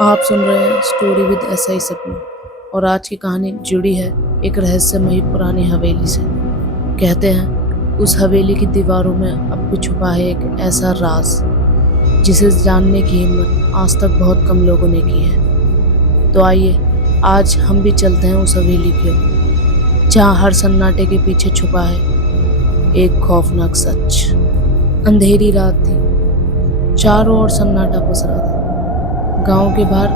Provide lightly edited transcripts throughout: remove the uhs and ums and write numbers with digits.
आप सुन रहे हैं स्टोरी विद एसआई सपना। और आज की कहानी जुड़ी है एक रहस्यमयी पुरानी हवेली से। कहते हैं उस हवेली की दीवारों में अब भी छुपा है एक ऐसा राज जिसे जानने की हिम्मत आज तक बहुत कम लोगों ने की है। तो आइए आज हम भी चलते हैं उस हवेली की ओर जहाँ हर सन्नाटे के पीछे छुपा है एक खौफनाक सच। अंधेरी रात थी, चारों ओर सन्नाटा पसरा था। गांव के बाहर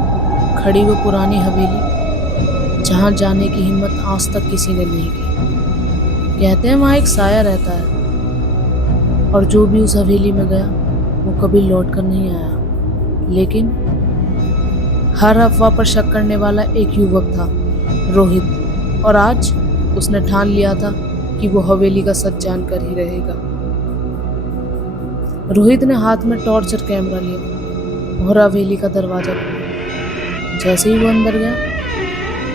खड़ी वो पुरानी हवेली जहां जाने की हिम्मत आज तक किसी ने नहीं की। कहते हैं वहां एक साया रहता है और जो भी उस हवेली में गया वो कभी लौट कर नहीं आया। लेकिन हर अफवाह पर शक करने वाला एक युवक था, रोहित। और आज उसने ठान लिया था कि वो हवेली का सच जानकर ही रहेगा। रोहित ने हाथ में टॉर्च और कैमरा लिया और हवेली का दरवाजा खोला। जैसे ही वो अंदर गया,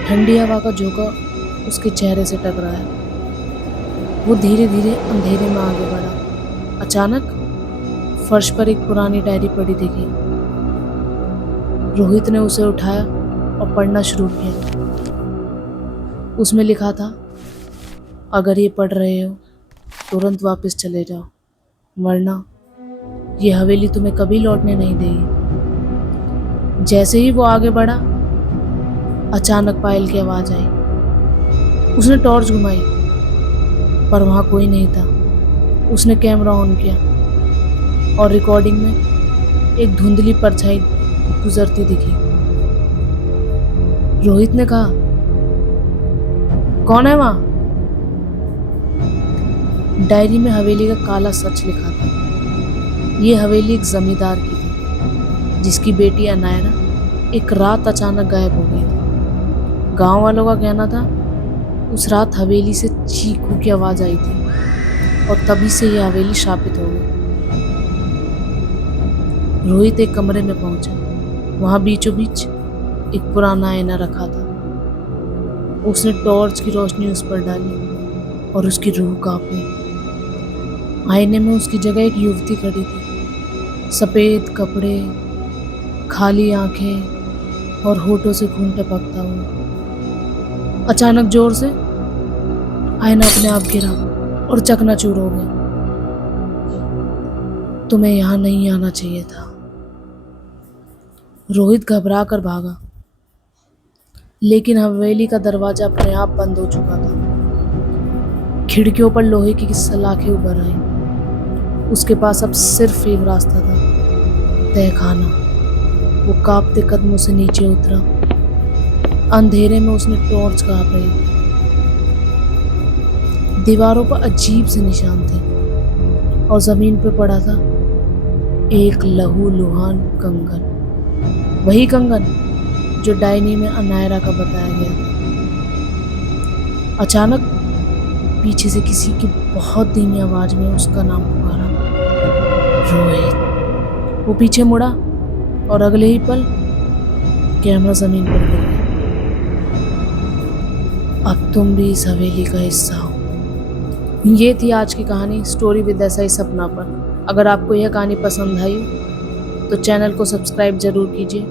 ठंडी हवा का झोंका उसके चेहरे से टकराया। वो धीरे धीरे अंधेरे में आगे बढ़ा। अचानक फर्श पर एक पुरानी डायरी पड़ी दिखी। रोहित ने उसे उठाया और पढ़ना शुरू किया। उसमें लिखा था, अगर ये पढ़ रहे हो तुरंत वापस चले जाओ, वरना ये हवेली तुम्हें कभी लौटने नहीं देगी। जैसे ही वो आगे बढ़ा, अचानक पायल की आवाज आई। उसने टॉर्च घुमाई पर वहां कोई नहीं था। उसने कैमरा ऑन किया और रिकॉर्डिंग में एक धुंधली परछाई गुजरती दिखी। रोहित ने कहा, कौन है वहां? डायरी में हवेली का काला सच लिखा था। ये हवेली एक जमींदार की थी जिसकी बेटी अनायरा एक रात अचानक गायब हो गई थी। गांव वालों का कहना था उस रात हवेली से चीखों की आवाज आई थी और तभी से यह हवेली शापित हो गई। रोहित एक कमरे में पहुंचा। वहां बीचों बीच एक पुराना आईना रखा था। उसने टॉर्च की रोशनी उस पर डाली और उसकी रूह कांप गई। आईने में उसकी जगह एक युवती खड़ी थी, सफेद कपड़े, खाली आंखें और होठों से खून टपकता हुआ। अचानक जोर से आईना अपने आप गिरा और चकनाचूर हो गया। तुम्हें यहां नहीं आना चाहिए था। रोहित घबरा कर भागा, लेकिन हवेली का दरवाजा अपने आप बंद हो चुका था। खिड़कियों पर लोहे की सलाखें उभर आई। उसके पास अब सिर्फ एक रास्ता था, तहखाना। वो कांपते कदमों से नीचे उतरा। अंधेरे में उसने टॉर्च कांप रही थी। दीवारों पर अजीब से निशान थे और जमीन पर पड़ा था एक लहूलुहान कंगन। वही कंगन जो डायनी में अनायरा का बताया गया था। अचानक पीछे से किसी की बहुत धीमी आवाज में उसका नाम पुकारा, रोहित। वो पीछे मुड़ा और अगले ही पल कैमरा जमीन पर गिर गया। अब तुम भी इस हवेली का हिस्सा हो। ये थी आज की कहानी स्टोरी विद एसआई सपना पर। अगर आपको यह कहानी पसंद आई तो चैनल को सब्सक्राइब जरूर कीजिए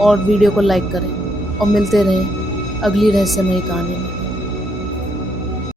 और वीडियो को लाइक करें और मिलते रहें अगली रहस्यमयी कहानी में।